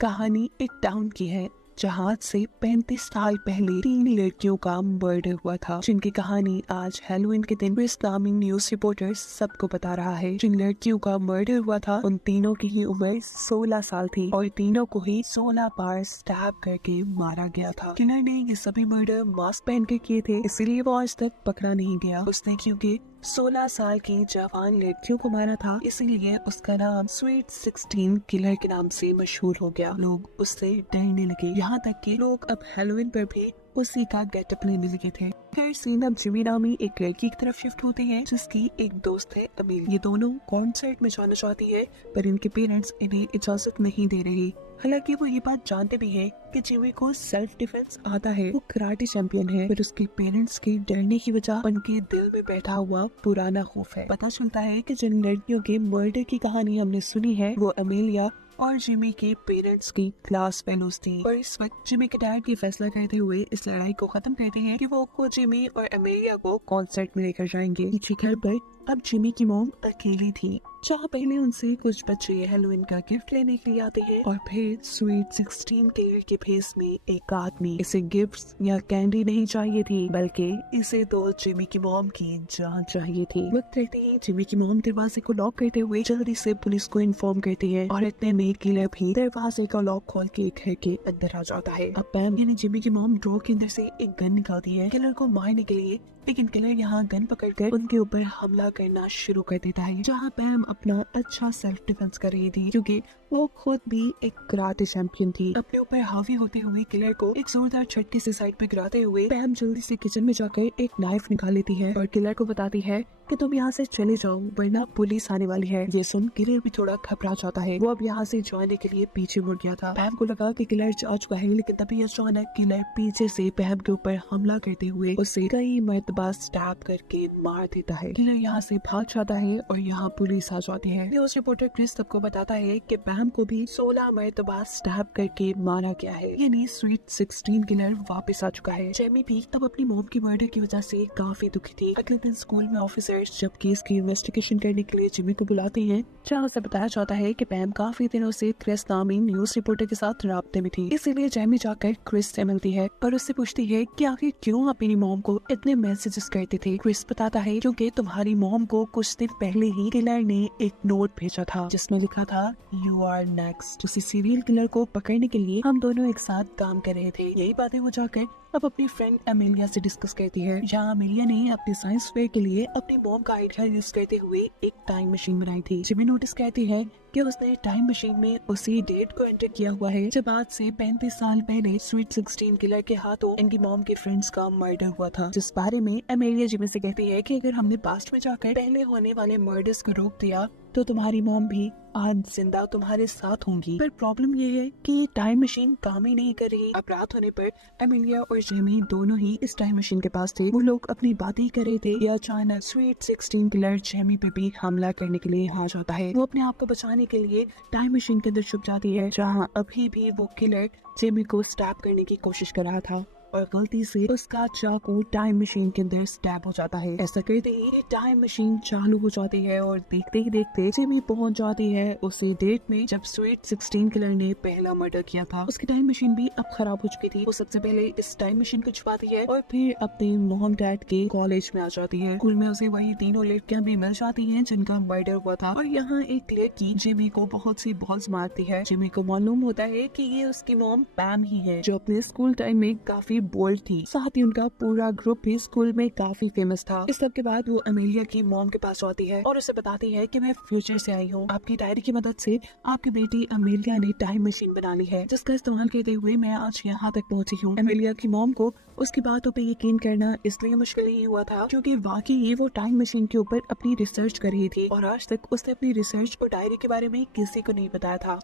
कहानी एक टाउन की है जहाँ से 35 साल पहले 3 लड़कियों का मर्डर हुआ था, जिनकी कहानी आज हैलोवीन के दिन क्रिस नामी न्यूज रिपोर्टर सबको बता रहा है। जिन लड़कियों का मर्डर हुआ था उन तीनों की ही उम्र 16 साल थी और तीनों को ही 16 बार स्टैब करके मारा गया था। किलर ने ये सभी मर्डर मास्क पहन के किए थे, इसलिए वो आज तक पकड़ा नहीं गया। उसने क्योंकि 16 साल की जवान लड़कियों को मारा था, इसीलिए उसका नाम स्वीट 16 किलर के नाम से मशहूर हो गया। लोग उससे डरने लगे, यहाँ तक कि लोग अब हैलोवीन पर भी उसी का गेटअप लेने लगे थे। फिर सीन अब जिमी नामी एक लड़की की तरफ शिफ्ट होती है जिसकी एक दोस्त है अमील। ये दोनों कॉन्सर्ट में जाना चाहती है पर इनके पेरेंट्स इन्हें इजाजत नहीं दे रहे। हालांकि वो ये बात जानते भी हैं कि जिमी को सेल्फ डिफेंस आता है, वो कराटे चैंपियन है, पर उसके पेरेंट्स के डरने की वजह उनके दिल में बैठा हुआ पुराना खौफ है। पता चलता है कि जिन लड़कियों के मर्डर की कहानी हमने सुनी है वो अमेलिया और जिमी के पेरेंट्स की क्लास फेलोज थी। और इस वक्त जिमी के डैड ये फैसला करते हुए इस लड़ाई को खत्म करते हैं कि वो खुद जिमी और अमेलिया को कॉन्सर्ट में लेकर जाएंगे। पीछे घर पर अब जिमी की मॉम अकेली थी, जहाँ पहले उनसे कुछ बच्चे हैलोवीन का गिफ्ट लेने के लिए आते हैं और फिर स्वीट 16 किलर के फेस में एक आदमी। इसे गिफ्ट्स या कैंडी नहीं चाहिए थी, बल्कि इसे तो जिमी की मॉम की जान चाहिए थी। वक्त रहते ही जिमी की मॉम दरवाजे को लॉक करते हुए जल्दी से पुलिस को इन्फॉर्म करती है और इतने में किलर भी दरवाजे का लॉक खोल के घर के अंदर आ जाता है। अब पैम यानी जिमी की मॉम ड्रॉ के अंदर से एक गन निकालती है किलर को मारने के लिए, लेकिन किलर यहाँ गन पकड़कर उनके ऊपर हमला करना शुरू कर देता है। जहाँ पैम अपना अच्छा सेल्फ डिफेंस कर रही थी क्योंकि वो खुद भी एक कराटे चैंपियन थी। अपने ऊपर हावी होते हुए किलर को एक जोरदार झटके से साइड पे गिराते हुए पैम जल्दी से किचन में जाकर एक नाइफ निकाल लेती है और किलर को बताती है कि तुम यहाँ से चले जाओ वरना पुलिस आने वाली है। ये सुन किलर भी थोड़ा घबरा जाता है, वो अब यहाँ से जाने के लिए पीछे मुड़ गया था। पैम को लगा कि किलर जा चुका है, लेकिन तभी अचानक किलर पीछे से पैम के ऊपर हमला करते हुए उसे कई मरतबा स्टैब करके मार देता है। किलर यहाँ से भाग जाता है और यहाँ पुलिस आ जाती है। न्यूज रिपोर्टर क्रिस सबको बताता है कि पैम को भी 16 मरतबा स्टैब करके मारा गया है, यानी स्वीट 16 किलर वापस आ चुका है। जेमी भी तब अपनी मॉम की मर्डर की वजह से काफी दुखी थी। अगले दिन स्कूल में ऑफिसर्स जब केस की इन्वेस्टिगेशन करने के लिए जिमी को बुलाते हैं, जहाँ से बताया जाता है कि पैम काफी दिनों से क्रिस नामी न्यूज रिपोर्टर के साथ राब्ते में थी, इसीलिए जेमी जाकर क्रिस से मिलती है और उससे पूछती है कि आखिर क्यों अपनी मॉम को इतने मैसेजेस करते थे। क्रिस बताता है क्योंकि तुम्हारी मॉम को कुछ दिन पहले ही किलर ने एक नोट भेजा था जिसमें लिखा था यू आर नेक्स्ट। उसी सीरियल किलर को पकड़ने के लिए हम दोनों एक साथ काम कर रहे थे। यही बातें वो जाकर अब अपनी फ्रेंड अमेलिया से डिस्कस करती है, जहाँ अमेलिया ने अपने साइंस फेयर के लिए अपनी मॉम का आइडिया यूज करते हुए एक टाइम मशीन बनाई थी। जिमी नोटिस करती है कि उसने टाइम मशीन में उसी डेट को एंटर किया हुआ है जब आज से 35 साल पहले स्वीट 16 किलर के हाथों इनकी मॉम के फ्रेंड्स का मर्डर हुआ था। जिस बारे में अमेलिया जिमी से कहती है कि अगर हमने पास्ट में जाकर पहले होने वाले मर्डर्स को रोक दिया तो तुम्हारी मॉम भी आज जिंदा तुम्हारे साथ होंगी। पर प्रॉब्लम ये है कि ये टाइम मशीन काम ही नहीं कर रही। अब रात होने पर अमेलिया और जेमी दोनों ही इस टाइम मशीन के पास थे। वो लोग अपनी बातें कर रहे थे, या अचानक स्वीट 16 किलर जेमी पे भी हमला करने के लिए आ जाता है। वो अपने आप को बचाने के लिए टाइम मशीन के अंदर छुप जाती है, जहाँ अभी भी वो किलर जेमी को स्टैब करने की कोशिश कर रहा था और गलती से उसका चाकू टाइम मशीन के अंदर स्टैब हो जाता है। ऐसा करते ही टाइम मशीन चालू हो जाती है और देखते ही देखते जिमी पहुंच जाती है उसी डेट में जब स्वीट 16 किलर ने पहला मर्डर किया था। उसकी टाइम मशीन भी अब खराब हो चुकी थी। वो सबसे पहले इस टाइम मशीन को छुपाती है और फिर अपने मॉम डैड के कॉलेज में आ जाती है। स्कूल में उसे वही तीनों लड़कियां भी मिल जाती है जिनका मर्डर हुआ था और यहाँ एक लड़की जिमी को बहुत सी बॉल्स मारती है। जिमी को मालूम होता है कि ये उसकी मॉम पैम ही है, जो अपने स्कूल टाइम में काफी बोल्ड थी। साथ ही उनका पूरा ग्रुप भी स्कूल में काफी फेमस था। इस सब के बाद वो अमेलिया की मॉम के पास आती है और उसे बताती है कि मैं फ्यूचर से आई हूँ। आपकी डायरी की मदद से आपकी बेटी अमेलिया ने टाइम मशीन बना ली है, जिसका इस्तेमाल करते हुए मैं आज यहाँ तक पहुँची हूँ। अमेलिया की मॉम को उसकी बातों पे यकीन करना इसलिए मुश्किल नहीं हुआ था क्योंकि वाकई वो टाइम मशीन के ऊपर अपनी रिसर्च कर रही थी और आज तक उसने अपनी रिसर्च और डायरी के बारे में किसी को नहीं बताया था।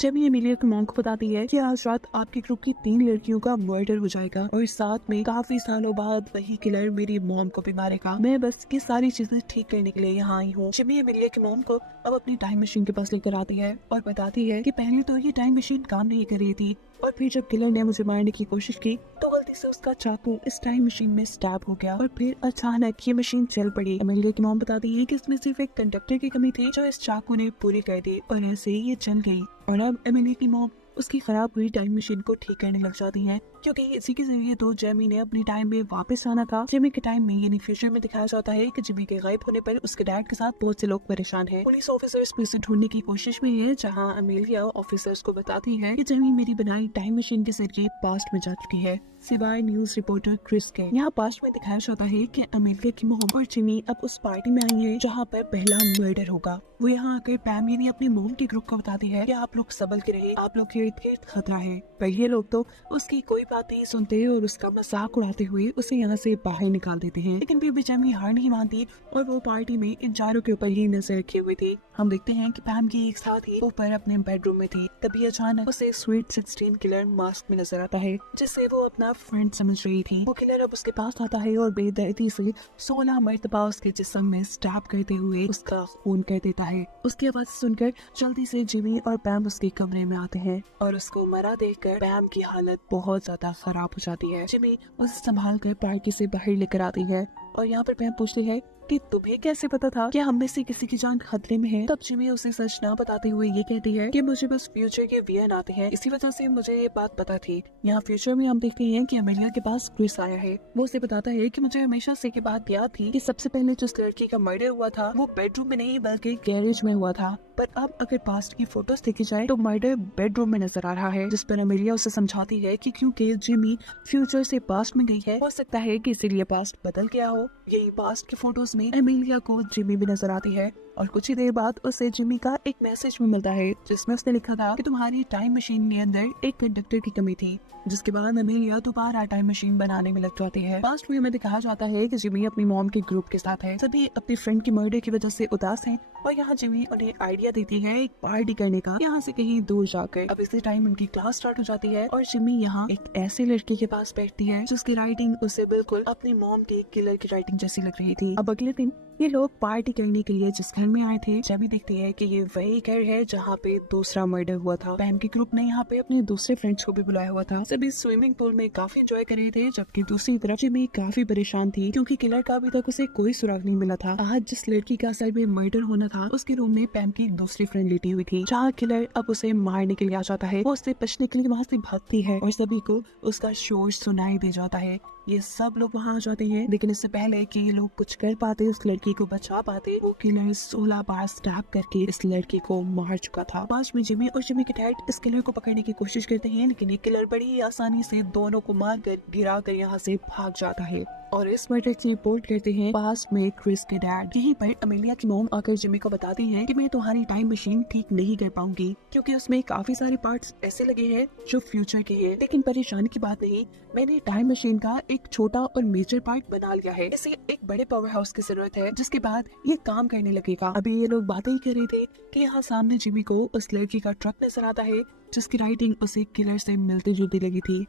जब ये अमेलिया की मॉम को बताती है कि आज रात आपके ग्रुप की 3 लड़कियों का मर्डर हो जाएगा और साथ में काफी सालों बाद वही किलर मेरी मॉम को भी मारेगा, मैं बस ये सारी चीजें ठीक करने के लिए यहाँ आई हूँ। जिमी अमेलिया की मॉम को अब अपनी टाइम मशीन के पास लेकर आती है और बताती है कि पहले तो ये टाइम मशीन काम नहीं कर रही थी और फिर जब किलर ने मुझे मारने की कोशिश की तो गलती से उसका चाकू इस टाइम मशीन में स्टैब हो गया और फिर अचानक ये मशीन चल पड़ी। एमिलिया की मॉम बताती है कि इसमें सिर्फ एक कंडक्टर की कमी थी जो इस चाकू ने पूरी कर दी और ऐसे ही ये चल गई। और अब एमिलिया की मॉम उसकी खराब हुई टाइम मशीन को ठीक करने लग जाती है, क्योंकि इसी के जरिए तो जेमी ने अपने टाइम में वापस आना था। जेमी के टाइम में यानी फ्यूचर में दिखाया जाता है कि जेमी के गायब होने पर उसके डैड के साथ बहुत से लोग परेशान हैं। पुलिस ऑफिसर्स भी उसे ढूंढने की कोशिश में है, जहां अमेलिया ऑफिसर्स को बताती है कि जेमी मेरी बनाई टाइम मशीन के जरिए पास्ट में जा चुकी है, सिवाय न्यूज रिपोर्टर क्रिस के। यहाँ पास्ट में दिखाया जाता है कि अमेलिया की मोम और जिमी अब उस पार्टी में आई है जहाँ पर पहला मर्डर होगा। वो यहाँ आकर पैम यानी अपने मोम के ग्रुप को बताती है कि आप लोग संभल के रहे, आप लोग के इर्द गिर्द खतरा है। पर ये लोग तो उसकी कोई बात नहीं सुनते और उसका मजाक उड़ाते हुए उसे यहाँ से बाहर निकाल देते हैं। लेकिन फिर भी जेमी हार नहीं मानती और वो पार्टी में इन चारों के ऊपर ही नजर रखे हुए थी। हम देखते हैं कि पैम की एक साथ ही ऊपर अपने बेडरूम में थी, तभी अचानक उसे स्वीट 16 किलर मास्क में नजर आता है, जिसे वो अपना फ्रेंड समझ रही थी। वो किलर अब उसके पास आता है और बेदर्दी से 16 मर्तबा उसके जिस्म में स्टैब करते हुए उसका खून कर देता है। उसकी आवाज सुनकर जल्दी से जिमी और पैम उसके कमरे में आते हैं और उसको मरा देखकर पैम की हालत बहुत ज्यादा खराब हो जाती है। जिमी उसे संभाल कर पार्टी से बाहर लेकर आती है और यहाँ पर पैम पूछती है कि तुम्हें कैसे पता था कि हम में से किसी की जान खतरे में है। तब जिमी उसे सच ना बताते हुए ये कहती है कि मुझे बस फ्यूचर के वीएन आते हैं, इसी वजह से मुझे ये बात पता थी। यहाँ फ्यूचर में हम देखते हैं कि अमेलिया के पास क्रिस आया है। वो उसे बताता है कि मुझे हमेशा से ये बात याद थी कि सबसे पहले जिस लड़की का मर्डर हुआ था वो बेडरूम में नहीं बल्कि गैरेज में हुआ था, पर अब अगर पास्ट की फोटोज देखी जाए तो मर्डर बेडरूम में नजर आ रहा है। जिस पर अमेलिया उसे समझाती है कि क्योंकि जिमी फ्यूचर से पास्ट में गई है, हो सकता है कि इसीलिए पास्ट बदल गया हो। यही पास्ट की फोटोज में अमेलिया को जिमी भी नजर आती है और कुछ ही देर बाद उसे जिमी का एक मैसेज भी मिलता है जिसमें उसने लिखा था कि तुम्हारी टाइम मशीन के अंदर एक कंडक्टर की कमी थी। जिसके बाद अमेलिया दोबारा टाइम मशीन बनाने में लग जाती है। पास्ट में हमें दिखाया जाता है कि जिमी अपनी मॉम के ग्रुप के साथ है, सभी अपनी फ्रेंड की मर्डर की वजह से उदास हैं और यहाँ जिमी उन्हें आइडिया देती है एक पार्टी करने का यहाँ से कहीं दूर जाकर। अब इसी टाइम उनकी क्लास स्टार्ट हो जाती है और जिमी यहाँ एक ऐसे लड़के के पास बैठती है जिसकी राइटिंग उसे बिल्कुल अपनी मॉम के किलर की राइटिंग जैसी लग रही थी। अब अगले दिन ये लोग पार्टी करने के लिए जिस घर में आए थे, जेमी देखती है कि ये वही घर है जहाँ पे दूसरा मर्डर हुआ था। पैम के ग्रुप ने यहाँ पे अपने दूसरे फ्रेंड्स को भी बुलाया हुआ था। सभी स्विमिंग पूल में काफी एंजॉय कर रहे थे, जबकि दूसरी तरफ जेमी काफी परेशान थी क्योंकि किलर का अभी तक उसे कोई सुराग नहीं मिला था। आज जिस लड़की का असल में मर्डर होना था उसके रूम में पैम की दूसरी फ्रेंड लेटी हुई थी, जहाँ किलर अब उसे मारने के लिए आ जाता है। वो उससे बचने के लिए वहाँ से भागती है और सभी को उसका शोर सुनाई दे जाता है। ये सब लोग वहाँ आ जाते हैं, लेकिन इससे पहले कि ये लोग कुछ कर पाते, उस लड़की को बचा पाते, वो किलर 16 बार स्टैब करके इस लड़की को मार चुका था। बाद में जिमी और जिमी के डैड इस किलर को पकड़ने की कोशिश करते हैं, लेकिन ये किलर बड़ी आसानी से दोनों को मारकर गिरा कर यहाँ से भाग जाता है और इस मर्डर की रिपोर्ट करते हैं पास में क्रिस के डैड। यहीं पर अमेलिया की मॉम आकर जिमी को बताती है कि मैं तुम्हारी टाइम मशीन ठीक नहीं कर पाऊंगी क्योंकि उसमें काफी सारे पार्ट्स ऐसे लगे हैं जो फ्यूचर के हैं। लेकिन परेशानी की बात नहीं, मैंने टाइम मशीन का एक छोटा और मेजर पार्ट बना लिया है। इसे एक बड़े पावर हाउस की जरूरत है जिसके बाद ये काम करने लगेगा। अभी ये लोग बातें ही कर रहे थे कि यहाँ सामने जिमी को उस लड़की का ट्रक नजर आता है जिसकी राइटिंग उसे किलर से मिलती जुलती लगी थी।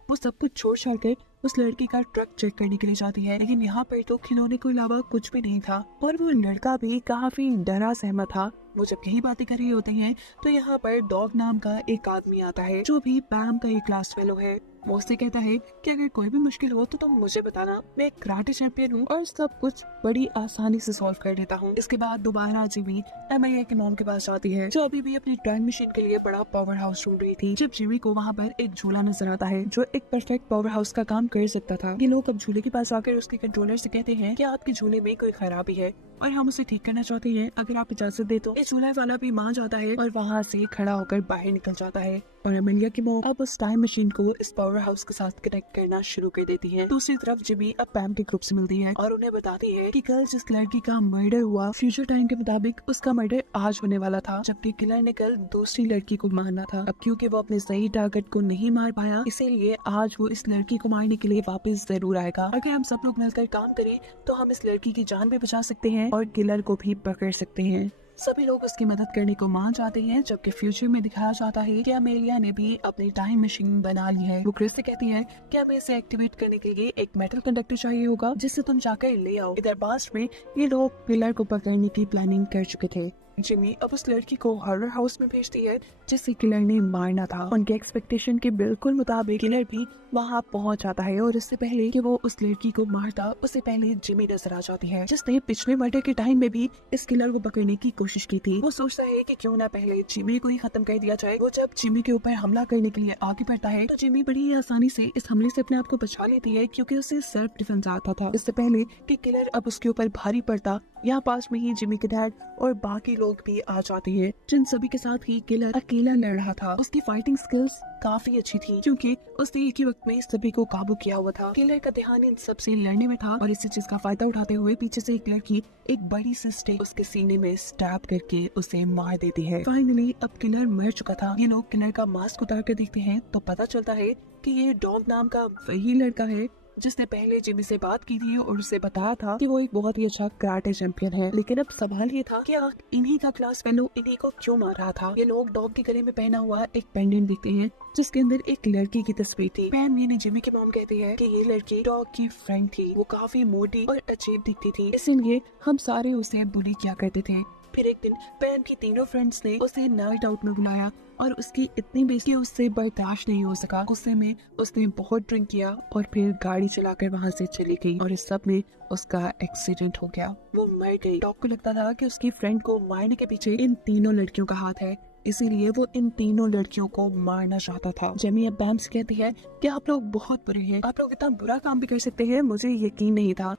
वो सब कुछ छोड़ छाड़ कर उस लड़की का ट्रक चेक करने के लिए जाती है, लेकिन यहाँ पर तो खिलौने के अलावा कुछ भी नहीं था और वो लड़का भी काफी डरा सहमा था। वो जब यही बातें कर रहे होते हैं तो यहाँ पर डॉग नाम का एक आदमी आता है जो भी पैम का एक क्लास फेलो है। वो उससे कहता है कि अगर कोई भी मुश्किल हो तो तुम मुझे बताना, मैं एक कराटे चैंपियन हूँ और सब कुछ बड़ी आसानी से सॉल्व कर देता हूँ। इसके बाद दोबारा जिमी अमेलिया के मॉम के पास जाती है जो अभी भी अपनी टाइम मशीन के लिए बड़ा पावर हाउस ढूंढ रही थी। जब जिमी को वहाँ पर एक झूला नजर आता है जो एक परफेक्ट पावर हाउस का काम कर सकता था। ये लोग अब झूले के पास आकर उसके कंट्रोलर से कहते हैं कि आपके झूले में कोई खराबी है और हम उसे ठीक करना चाहते हैं, अगर आप इजाजत दे तो। ये झूला वाला भी मान जाता है और वहाँ से खड़ा होकर बाहर निकल जाता है और अमेलिया की मॉम अब उस टाइम मशीन को इस पावर हाउस के साथ कनेक्ट करना शुरू कर देती है। दूसरी तरफ जिमी अब पैम के ग्रुप से मिलती है और उन्हें बताती है कि कल जिस लड़की का मर्डर हुआ फ्यूचर टाइम के मुताबिक उसका मर्डर आज होने वाला था, जबकि किलर ने कल दूसरी लड़की को मारना था। अब क्योंकि वो अपने सही टारगेट को नहीं मार पाया, इसीलिए आज वो इस लड़की को मारने के लिए वापस जरूर आएगा। अगर हम सब लोग मिलकर काम करें तो हम इस लड़की की जान भी बचा सकते हैं और किलर को भी पकड़ सकते हैं। सभी लोग उसकी मदद करने को मान जाते हैं, जबकि फ्यूचर में दिखाया जाता है कि अमेलिया ने भी अपनी टाइम मशीन बना ली है। वो क्रिस से कहती है कि हमें इसे एक्टिवेट करने के लिए एक मेटल कंडक्टर चाहिए होगा जिससे तुम जाकर ले आओ। इधर पास्ट में ये लोग किलर को पकड़ने की प्लानिंग कर चुके थे। जिमी अब उस लड़की को हॉरर हाउस में भेजती है जिसे किलर ने मारना था। उनके एक्सपेक्टेशन के बिल्कुल मुताबिक किलर भी वहाँ पहुँच जाता है और इससे पहले कि वो उस लड़की को मारता उससे पहले जिमी नजर आ जाती है, जिसने पिछले मर्डर के टाइम में भी इस किलर को पकड़ने की कोशिश की थी। वो सोचता है कि क्यों ना पहले जिमी को ही खत्म कर दिया जाए। वो जब जिमी के ऊपर हमला करने के लिए आगे बढ़ता है तो जिमी बड़ी आसानी से इस हमले से अपने आप को बचा लेती है क्योंकि उसे सेल्फ डिफेंस आता था। इससे पहले कि किलर अब उसके ऊपर भारी पड़ता, यहाँ पास में ही जिमी के डैड और बाकी लोग भी आ जाते हैं, जिन सभी के साथ ही किलर अकेला लड़ रहा था। उसकी फाइटिंग स्किल्स काफी अच्छी थी क्योंकि उसने एक ही वक्त में सभी को काबू किया हुआ था। किलर का ध्यान इन सबसे लड़ने में था और इसी चीज का फायदा उठाते हुए पीछे से एक लड़की एक बड़ी सी स्टिक उसके सीने में स्टैब करके उसे मार देती है। फाइनली अब किलर मर चुका था। ये लोग किलर का मास्क उतार कर देखते हैं तो पता चलता है कि ये डॉग नाम का वही लड़का है जिसने पहले जिमी से बात की थी और उसे बताया था कि वो एक बहुत ही अच्छा कराटे चैंपियन है। लेकिन अब सवाल ये था कि इन्हीं का क्लास फेलो इन्हीं को क्यों मार रहा था। ये लोग डॉग के गले में पहना हुआ एक पेंडेंट देखते हैं जिसके अंदर एक लड़की की तस्वीर थी। पैम यानी जिमी की मॉम कहती है कि ये लड़की डॉग की फ्रेंड थी। वो काफी मोटी और अजीब दिखती थी, इसीलिए हम सारे उसे बुली किया करते थे। फिर एक दिन पैम की तीनों फ्रेंड्स ने उसे नाइट आउट में बुलाया और उसकी इतनी बेइज्जती उससे बर्दाश्त नहीं हो सका। गुस्से में उसने बहुत ड्रिंक किया और फिर गाड़ी चलाकर वहाँ से चली गई और इस सब में उसका एक्सीडेंट हो गया। वो मर गई। डॉग को लगता था कि उसकी फ्रेंड को मारने के पीछे इन तीनों लड़कियों का हाथ है, इसीलिए वो इन तीनों लड़कियों को मारना चाहता था। जेमी अब पैम से कहती है कि आप लोग बहुत बुरे हैं, आप लोग इतना बुरा काम भी कर सकते हैं, मुझे यकीन नहीं था।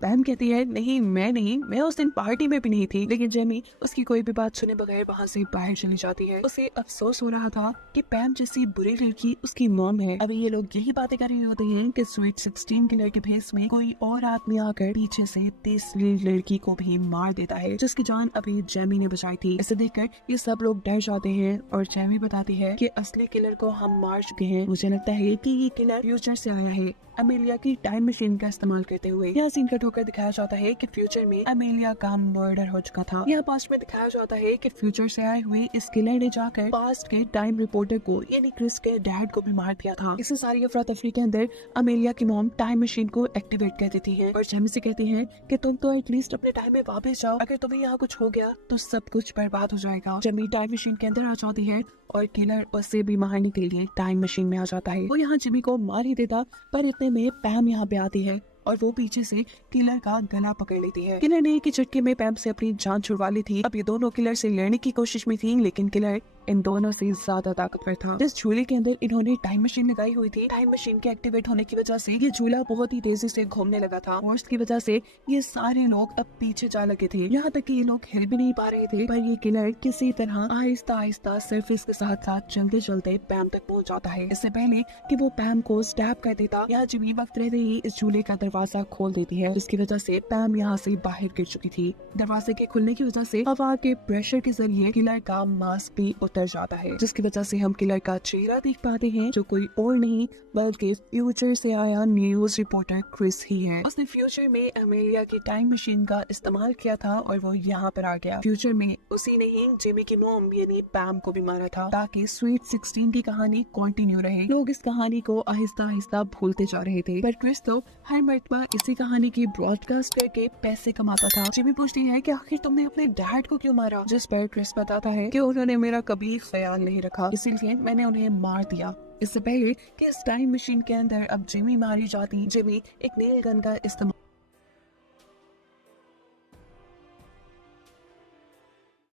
पैम कहती है नहीं, मैं उस दिन पार्टी में भी नहीं थी। लेकिन जेमी उसकी कोई भी बात सुने बगैर वहाँ से बाहर चली जाती है। उसे अफसोस हो रहा था कि पैम जैसी बुरी लड़की उसकी मॉम है। अभी ये लोग यही बातें कर रहे होते हैं कि स्वीट 16 किलर के भेस में कोई और आदमी आकर पीछे से तीसरी लड़की को भी मार देता है जिसकी जान अभी जेमी ने बचाई थी। इसे देखकर ये सब लोग डर जाते हैं और जेमी बताती है कि असली किलर को हम मार चुके हैं। मुझे लगता है कि ये किलर फ्यूचर से आया है अमेलिया की टाइम मशीन का इस्तेमाल करते हुए। यहाँ सीन कट होकर दिखाया जाता है कि फ्यूचर में अमेलिया का मर्डर हो चुका था। यहाँ पास्ट में दिखाया जाता है कि फ्यूचर से आए हुए इस किलर ने जाकर पास्ट के टाइम रिपोर्टर को यानी क्रिस के डैड को भी मार दिया था। इस सारी अफरा तफरी के अंदर अमेलिया की मॉम टाइम मशीन को एक्टिवेट कर देती है और जेमी से कहती है कि तुम तो एटलीस्ट अपने टाइम में वापस जाओ, अगर तुम्हें यहाँ कुछ हो गया तो सब कुछ बर्बाद हो जाएगा। जेमी टाइम मशीन के अंदर आ जाती है और किलर उसे भी मारने के लिए टाइम मशीन में आ जाता है। वो यहाँ जिमी को मार ही देता, पर इतने में पैम यहाँ पे आती है और वो पीछे से किलर का गला पकड़ लेती है। किलर ने एक ही झटके में पैम से अपनी जान छुड़वा ली थी। अब ये दोनों किलर से लड़ने की कोशिश में थी, लेकिन किलर इन दोनों से ज्यादा ताकतवर था। जिस झूले के अंदर इन्होंने टाइम मशीन लगाई हुई थी, टाइम मशीन के एक्टिवेट होने की वजह से ये झूला बहुत ही तेजी से घूमने लगा था। फोर्स की वजह से ये सारे लोग अब पीछे जा लगे थे, यहाँ तक कि ये लोग हिल भी नहीं पा रहे थे। पर ये किलर किसी तरह आहिस्ता आहिस्ता सरफेस के साथ साथ चलते चलते पैम तक पहुँच जाता है। इससे पहले कि वो पैम को स्टैब कर देता, यहाँ जिमी वक्त रहते ही इस झूले का दरवाजा खोल देती है, जिसकी वजह से पैम यहाँ से बाहर गिर चुकी थी। दरवाजे के खुलने की वजह से हवा के प्रेशर के जरिए किलर का मास्क भी उतर जाता है, जिसकी वजह से हम किलर का चेहरा देख पाते हैं, जो कोई और नहीं बल्कि फ्यूचर से आया न्यूज रिपोर्टर क्रिस ही है। उसने फ्यूचर में अमेलिया की टाइम मशीन का इस्तेमाल किया था और वो यहाँ पर आ गया। फ्यूचर में उसी ने ही जिमी की मॉम यानी पैम को भी मारा था ताकि स्वीट 16 की कहानी कंटिन्यू रहे। लोग इस कहानी को आहिस्ता आहिस्ता भूलते जा रहे थे, पर क्रिस तो हर मर्तबा इसी कहानी की ब्रॉडकास्ट करके पैसे कमाता था। जिमी पूछती है कि आखिर तुमने अपने डैड को क्यों मारा, जिस पर क्रिस बताता है कि उन्होंने मेरा कभी ख्याल नहीं रखा, इसीलिए मैंने उन्हें मार दिया। इससे पहले कि इस टाइम मशीन के अंदर अब जिमी मारी जाती, जिमी एक नेल गन का इस्तेमाल